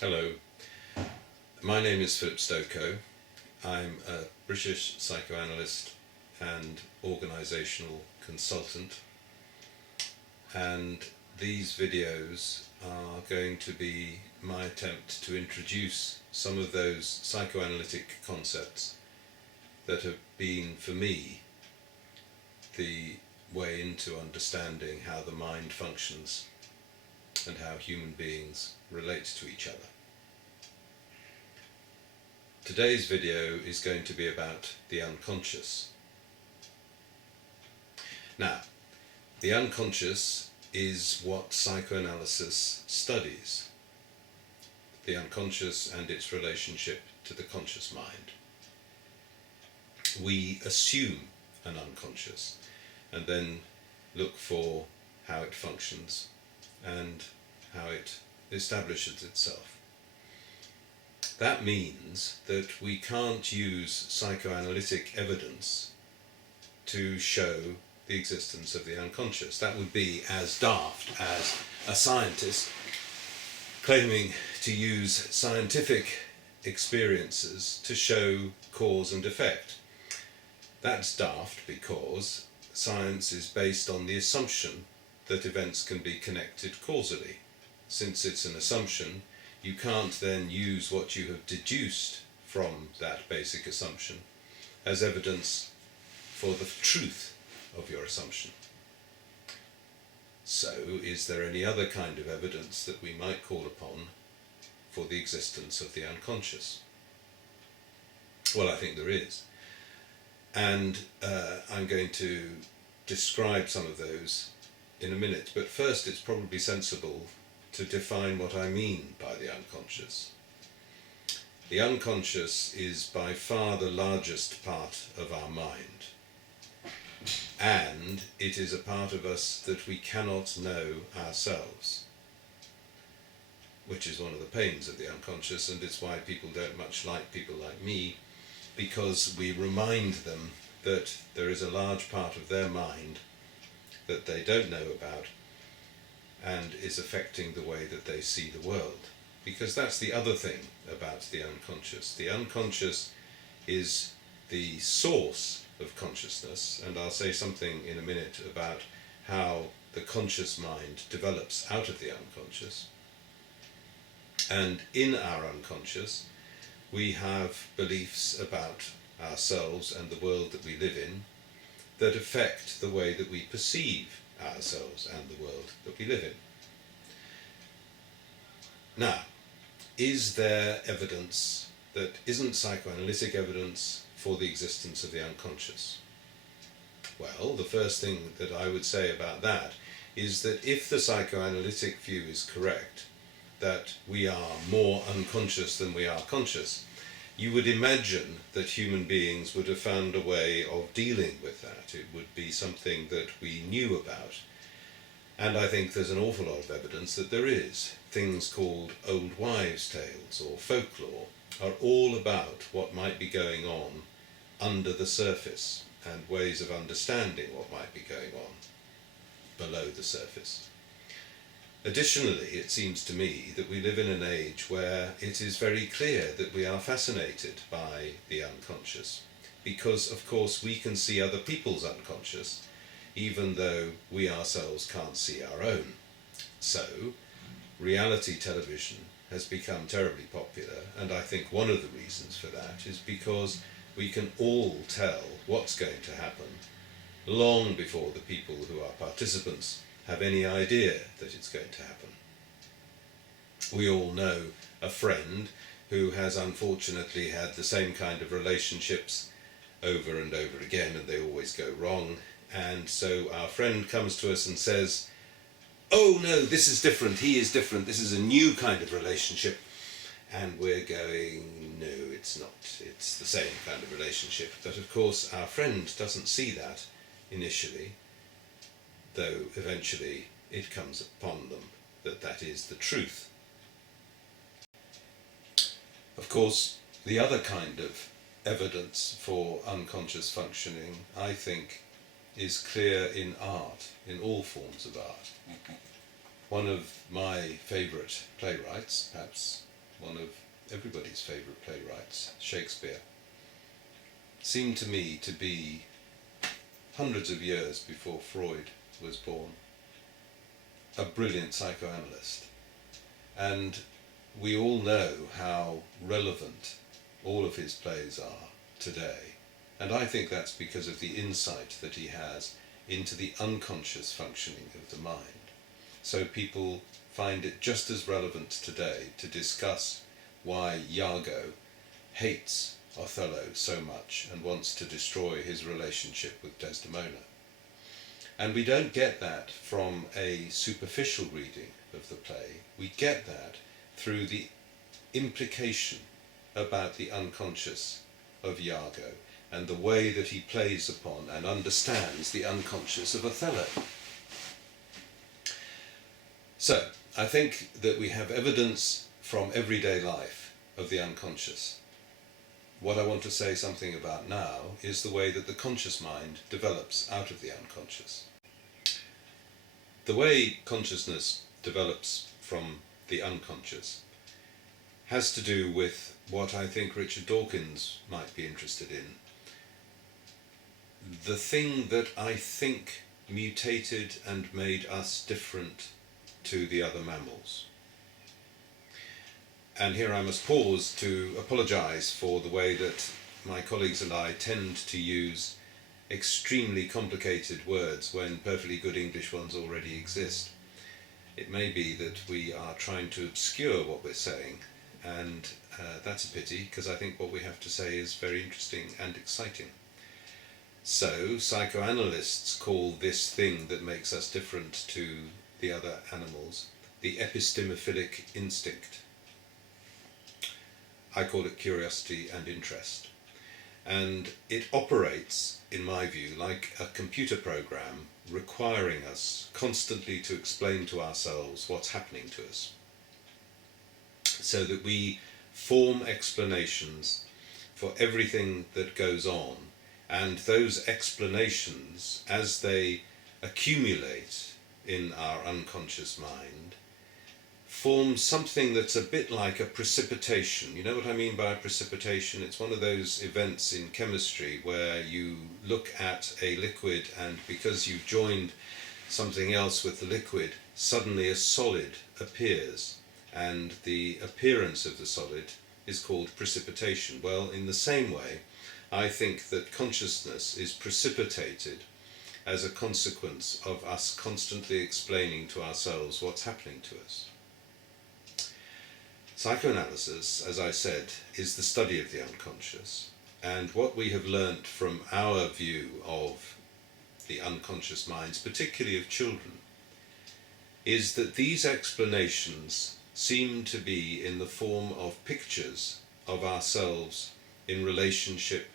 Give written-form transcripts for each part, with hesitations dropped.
Hello, my name is Philip Stokoe. I'm a British psychoanalyst and organisational consultant, and these videos are going to be my attempt to introduce some of those psychoanalytic concepts that have been, for me, the way into understanding how the mind functions and how human beings relate to each other. Today's video is going to be about the unconscious. Now, the unconscious is what psychoanalysis studies. The unconscious and its relationship to the conscious mind. We assume an unconscious and then look for how it functions and how it establishes itself. That means that we can't use psychoanalytic evidence to show the existence of the unconscious. That would be as daft as a scientist claiming to use scientific experiences to show cause and effect. That's daft because science is based on the assumption that events can be connected causally. Since it's an assumption, you can't then use what you have deduced from that basic assumption as evidence for the truth of your assumption. So, is there any other kind of evidence that we might call upon for the existence of the unconscious? Well, I think there is. And I'm going to describe some of those in a minute, but first it's probably sensible to define what I mean by the unconscious. The unconscious is by far the largest part of our mind, and it is a part of us that we cannot know ourselves, which is one of the pains of the unconscious, and it's why people don't much like people like me, because we remind them that there is a large part of their mind that they don't know about and is affecting the way that they see the world. Because that's the other thing about the unconscious. The unconscious is the source of consciousness, and I'll say something in a minute about how the conscious mind develops out of the unconscious. And in our unconscious, we have beliefs about ourselves and the world that we live in that affect the way that we perceive ourselves and the world that we live in. Now, is there evidence that isn't psychoanalytic evidence for the existence of the unconscious? Well, the first thing that I would say about that is that if the psychoanalytic view is correct, that we are more unconscious than we are conscious, you would imagine that human beings would have found a way of dealing with that. It would be something that we knew about. And I think there's an awful lot of evidence that there is. Things called old wives' tales or folklore are all about what might be going on under the surface and ways of understanding what might be going on below the surface. Additionally, it seems to me that we live in an age where it is very clear that we are fascinated by the unconscious, because of course we can see other people's unconscious, even though we ourselves can't see our own. So, reality television has become terribly popular, and I think one of the reasons for that is because we can all tell what's going to happen long before the people who are participants have any idea that it's going to happen. We all know a friend who has unfortunately had the same kind of relationships over and over again, and they always go wrong, and so our friend comes to us and says, "Oh no, this is different, he is different, this is a new kind of relationship," and we're going, "No, it's not, it's the same kind of relationship." But of course our friend doesn't see that initially, though eventually it comes upon them that that is the truth. Of course, the other kind of evidence for unconscious functioning, I think, is clear in art, in all forms of art. One of my favourite playwrights, perhaps one of everybody's favourite playwrights, Shakespeare, seemed to me to be hundreds of years before Freud was born, a brilliant psychoanalyst. And we all know how relevant all of his plays are today. And I think that's because of the insight that he has into the unconscious functioning of the mind. So people find it just as relevant today to discuss why Iago hates Othello so much and wants to destroy his relationship with Desdemona. And we don't get that from a superficial reading of the play. We get that through the implication about the unconscious of Iago and the way that he plays upon and understands the unconscious of Othello. So, I think that we have evidence from everyday life of the unconscious. What I want to say something about now is the way that the conscious mind develops out of the unconscious. The way consciousness develops from the unconscious has to do with what I think Richard Dawkins might be interested in. The thing that I think mutated and made us different to the other mammals. And here I must pause to apologise for the way that my colleagues and I tend to use extremely complicated words when perfectly good English ones already exist. It may be that we are trying to obscure what we're saying, and that's a pity, because I think what we have to say is very interesting and exciting. So, psychoanalysts call this thing that makes us different to the other animals the epistemophilic instinct. I call it curiosity and interest. And it operates, in my view, like a computer program requiring us constantly to explain to ourselves what's happening to us, so that we form explanations for everything that goes on, and those explanations, as they accumulate in our unconscious mind, form something that's a bit like a precipitation. You know what I mean by precipitation? It's one of those events in chemistry where you look at a liquid, and because you've joined something else with the liquid, suddenly a solid appears, and the appearance of the solid is called precipitation. Well, in the same way, I think that consciousness is precipitated as a consequence of us constantly explaining to ourselves what's happening to us. Psychoanalysis, as I said, is the study of the unconscious, and what we have learnt from our view of the unconscious minds, particularly of children, is that these explanations seem to be in the form of pictures of ourselves in relationship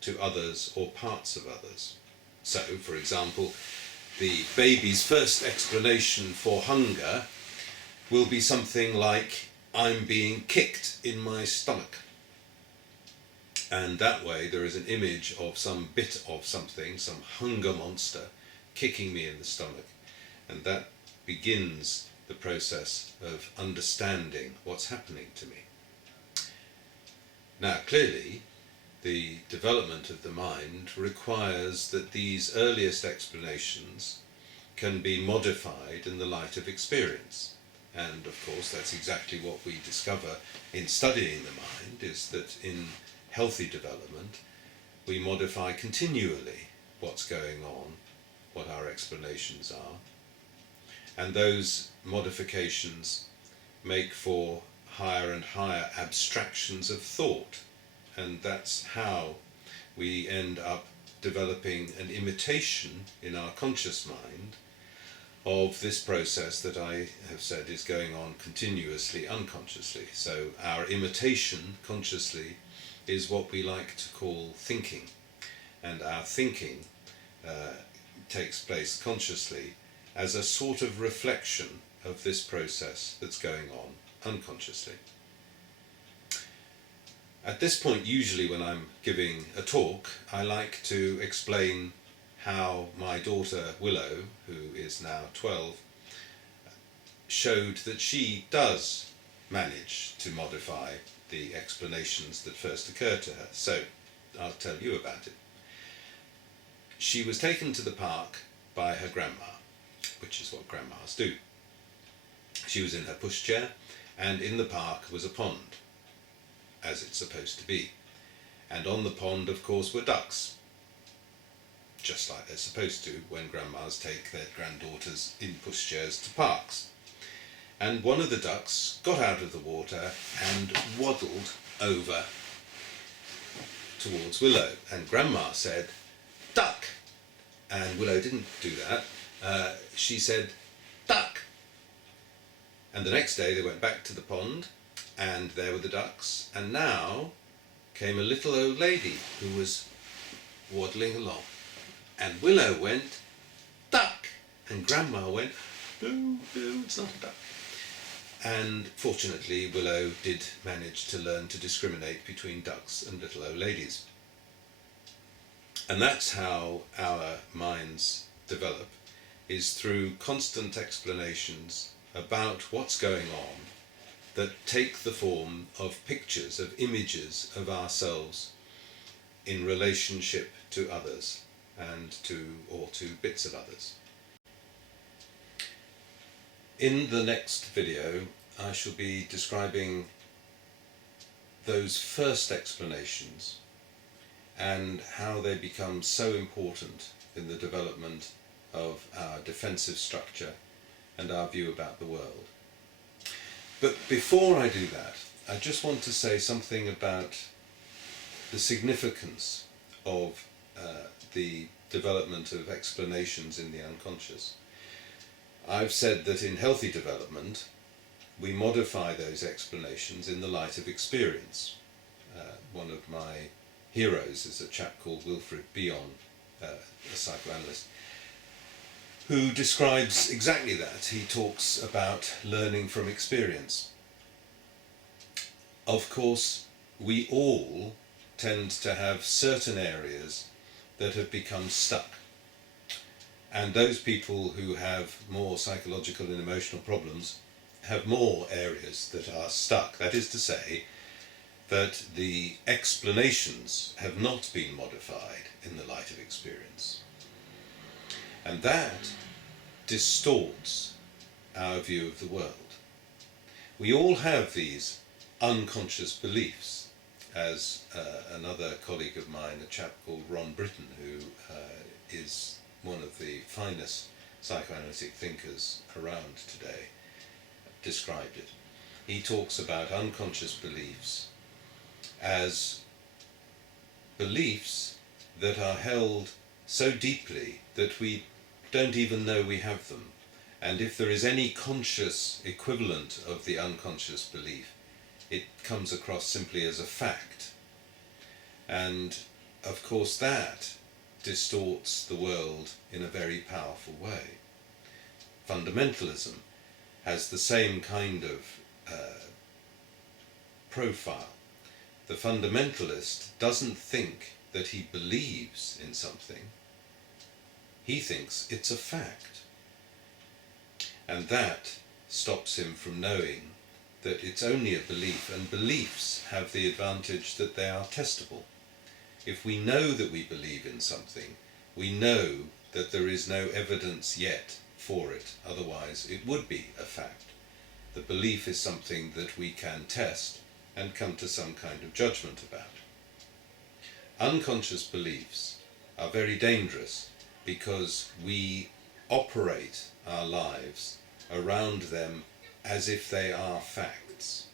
to others or parts of others. So, for example, the baby's first explanation for hunger will be something like, I'm being kicked in my stomach. And that way there is an image of some bit of something, some hunger monster, kicking me in the stomach. And that begins the process of understanding what's happening to me. Now, clearly, the development of the mind requires that these earliest explanations can be modified in the light of experience. And of course, that's exactly what we discover in studying the mind, is that in healthy development, we modify continually what's going on, what our explanations are. And those modifications make for higher and higher abstractions of thought. And that's how we end up developing an imitation in our conscious mind of this process that I have said is going on continuously, unconsciously. So our imitation consciously is what we like to call thinking, and our thinking takes place consciously as a sort of reflection of this process that's going on unconsciously. At this point, usually when I'm giving a talk, I like to explain how my daughter Willow, who is now 12, showed that she does manage to modify the explanations that first occurred to her. So I'll tell you about it. She was taken to the park by her grandma, which is what grandmas do. She was in her pushchair, and in the park was a pond, as it's supposed to be. And on the pond, of course, were ducks, just like they're supposed to when grandmas take their granddaughters in pushchairs to parks. And one of the ducks got out of the water and waddled over towards Willow, and grandma said, "Duck!" And Willow didn't do that. She said, "Duck!" And the next day they went back to the pond, and there were the ducks, and now came a little old lady who was waddling along. And Willow went, "Duck!" And grandma went, "No, no, it's not a duck." And fortunately Willow did manage to learn to discriminate between ducks and little old ladies. And that's how our minds develop, is through constant explanations about what's going on that take the form of pictures, of images of ourselves in relationship to others and to bits of others. In the next video, I shall be describing those first explanations and how they become so important in the development of our defensive structure and our view about the world. But before I do that, I just want to say something about the significance of the development of explanations in the unconscious. I've said that in healthy development, we modify those explanations in the light of experience. One of my heroes is a chap called Wilfred Bion, a psychoanalyst, who describes exactly that. He talks about learning from experience. Of course, we all tend to have certain areas that have become stuck. And those people who have more psychological and emotional problems have more areas that are stuck. That is to say, that the explanations have not been modified in the light of experience. And that distorts our view of the world. We all have these unconscious beliefs, as another colleague of mine, a chap called Ron Britton, who is one of the finest psychoanalytic thinkers around today, described it. He talks about unconscious beliefs as beliefs that are held so deeply that we don't even know we have them. And if there is any conscious equivalent of the unconscious belief, it comes across simply as a fact. And of course that distorts the world in a very powerful way. Fundamentalism has the same kind of profile. The fundamentalist doesn't think that he believes in something. He thinks it's a fact. And that stops him from knowing that it's only a belief, and beliefs have the advantage that they are testable. If we know that we believe in something, we know that there is no evidence yet for it, otherwise it would be a fact. The belief is something that we can test and come to some kind of judgment about. Unconscious beliefs are very dangerous because we operate our lives around them as if they are facts,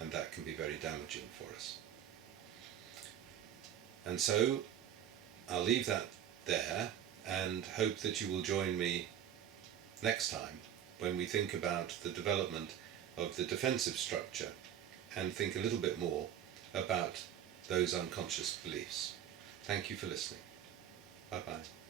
and that can be very damaging for us. And so I'll leave that there and hope that you will join me next time when we think about the development of the defensive structure and think a little bit more about those unconscious beliefs. Thank you for listening. Bye-bye.